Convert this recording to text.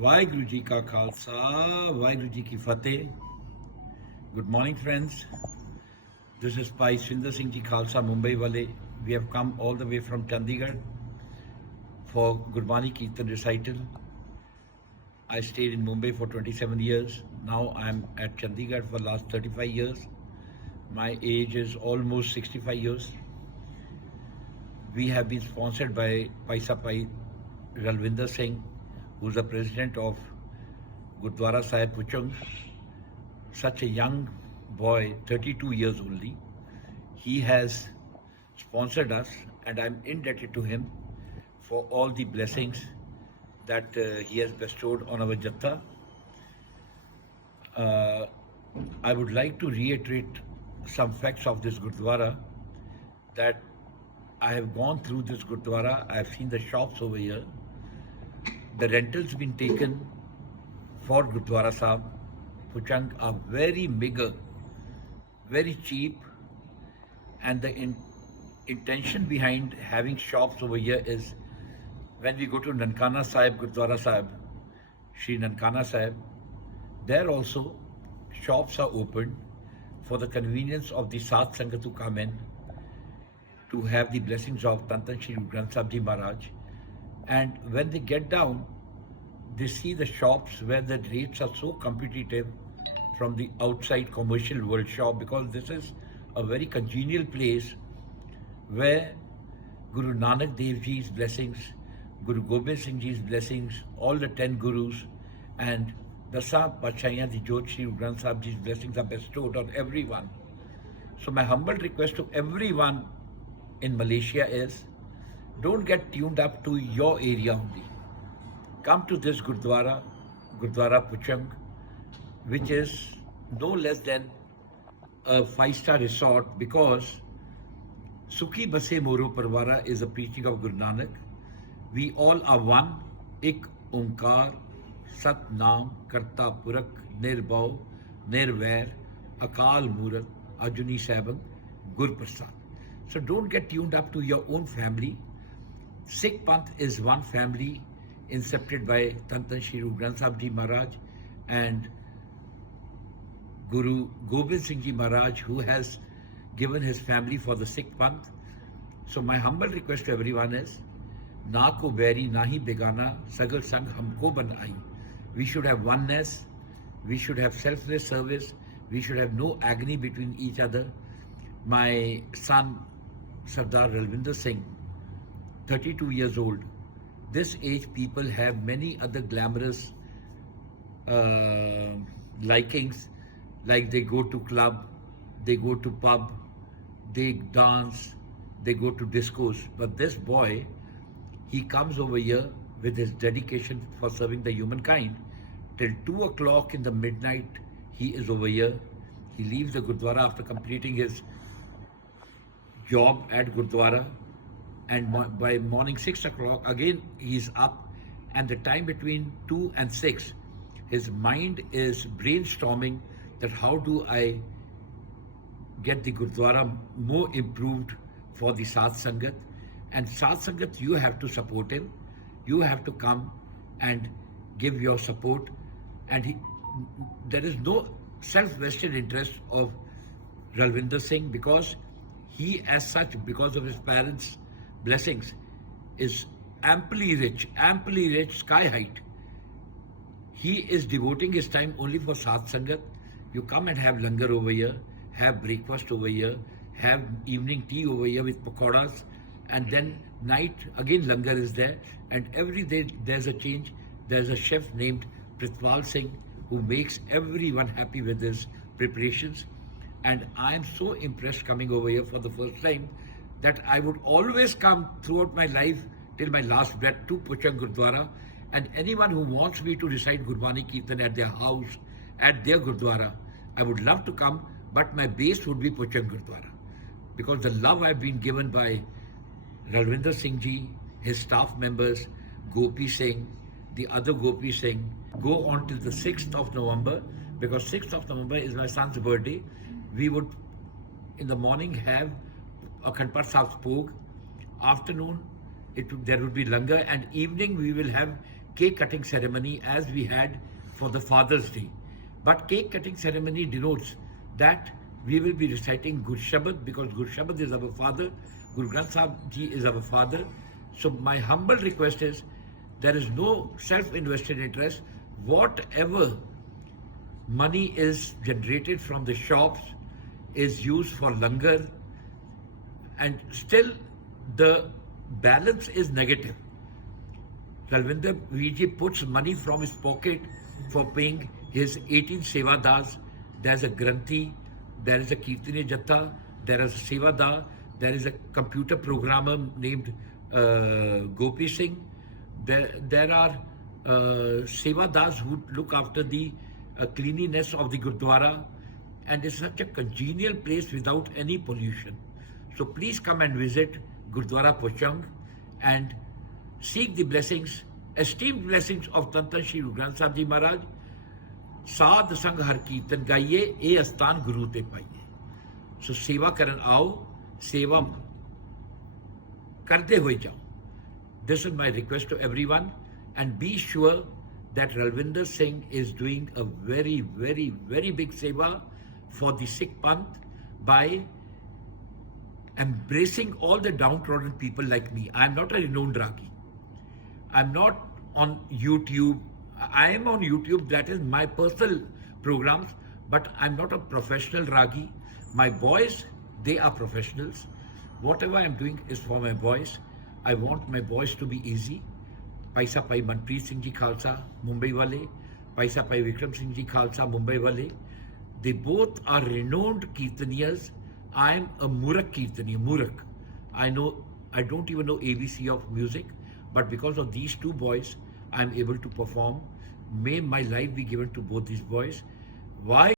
वाहिगुरु जी का खालसा वाहिगुरु जी की फतेह. Good morning, friends. This is Pai Swinder Singh Ji Khalsa Mumbai Wale. We have come all the way from Chandigarh for Gurbani Kirtan recital. I stayed in Mumbai for 27 years. Now I am at Chandigarh for the last 35 years. My age is almost 65 years. We have been sponsored by Paisa Pai Ralvinder Singh, who is the president of Gurdwara Sahib Puchung. Such a young boy, 32 years only. He has sponsored us, and I'm indebted to him for all the blessings that he has bestowed on our Jatta. I would like to reiterate some facts of this Gurdwara, that I have gone through this Gurdwara. I have seen the shops over here. The rentals been taken for Gurdwara Sahib Puchang are very meager, very cheap, and the intention behind having shops over here is when we go to Nankana Sahib, Gurdwara Sahib, Shri Nankana Sahib, there also shops are opened for the convenience of the Sat Sangat to come in to have the blessings of Tantan Shri Guru Granth Sahib Ji Maharaj. And when they get down, they see the shops where the rates are so competitive from the outside commercial world shop, because this is a very congenial place where Guru Nanak Dev Ji's blessings, Guru Gobind Singh Ji's blessings, all the 10 Gurus and Dasa Pachayan, the Jyot Shri Guru Granth Sahib Ji's blessings are bestowed on everyone. So my humble request to everyone in Malaysia is, don't get tuned up to your area only. Come to this Gurdwara, Gurdwara Puchang, which is no less than a 5-star resort, because Sukhi Base Moro Parvara is a preaching of Guru Nanak. We all are one, Ik Onkar, Sat Nam, Karta Purak, Nirbhav, Nirvair, Akal Murat, Ajuni Saibang, Gur Prasad. So don't get tuned up to your own family. Sikh Panth is one family incepted by Tantan Shri Guru Granth Sahib Ji Maharaj and Guru Gobind Singh Ji Maharaj, who has given his family for the Sikh Panth. So my humble request to everyone is, Na ko beri nahi begana, sagal sang humko banai. We should have oneness, we should have selfless service, we should have no agony between each other. My son, Sardar Ralvinder Singh, 32 years old. This age people have many other glamorous likings, like they go to club, they go to pub, they dance, they go to discos. But this boy, he comes over here with his dedication for serving the humankind. Till 2 o'clock in the midnight, he is over here. He leaves the Gurdwara after completing his job at Gurdwara, and by morning 6 o'clock again he is up, and the time between 2 and 6 his mind is brainstorming that how do I get the Gurdwara more improved for the Sat Sangat. And Sat Sangat, you have to support him, you have to come and give your support, and there is no self-vested interest of Ralvinder Singh, because he as such, because of his parents' blessings, is amply rich, sky height. He is devoting his time only for Sat Sangat. You come and have langar over here, have breakfast over here, have evening tea over here with pakoras, and then night again langar is there, and every day there's a change. There's a chef named Pritpal Singh who makes everyone happy with his preparations. And I am so impressed coming over here for the first time that I would always come throughout my life till my last breath to Puchang Gurdwara. And anyone who wants me to recite Gurbani Kirtan at their house, at their Gurdwara, I would love to come, but my base would be Puchang Gurdwara. Because the love I've been given by Ralvinder Singh Ji, his staff members, Gopi Singh, the other Gopi Singh, go on till the 6th of November, because 6th of November is my son's birthday. We would in the morning have Akhand Path Sahib Bhog, afternoon there would be langar, and evening we will have cake cutting ceremony as we had for the Father's Day. But cake cutting ceremony denotes that we will be reciting Gur Shabad, because Gur Shabad is our father, Guru Granth Sahib Ji is our father. So my humble request is, there is no self-invested interest. Whatever money is generated from the shops is used for langar, and still the balance is negative. Ralvinder Viji puts money from his pocket for paying his 18 Sevadars. There's a Granthi, there is a Kirtani Jatta, there is a Sevadar, there is a computer programmer named Gopi Singh. There are Sevadars who look after the cleanliness of the Gurdwara, and it's such a congenial place without any pollution. So please come and visit Gurdwara Pochang and seek the blessings, esteemed blessings of Tantan Shri Guru Granth Sahib Ji Maharaj. साध संग हर कीर्तन गाइए, ए अस्तान गुरु ते पाइए. सो सेवा करन आओ, सेवा करते हुए जाओ. This is my request to everyone, and be sure that Ralvinder Singh is doing a very, very, very big seva for the Sikh Panth by embracing all the downtrodden people like me. I am not a renowned Ragi. I am not on YouTube. I am on YouTube, that is my personal programs, but I'm not a professional Ragi. My boys, they are professionals. Whatever I'm doing is for my boys. I want my boys to be easy. Paisa Pai Manpreet Singh Ji Khalsa, Mumbai Wale. Paisa Pai Vikram Singh Ji Khalsa, Mumbai Wale. They both are renowned Kirtaniyas. I am a Murak Kirtaniya, Murak. I don't even know ABC of music, but because of these two boys, I am able to perform. May my life be given to both these boys. Why?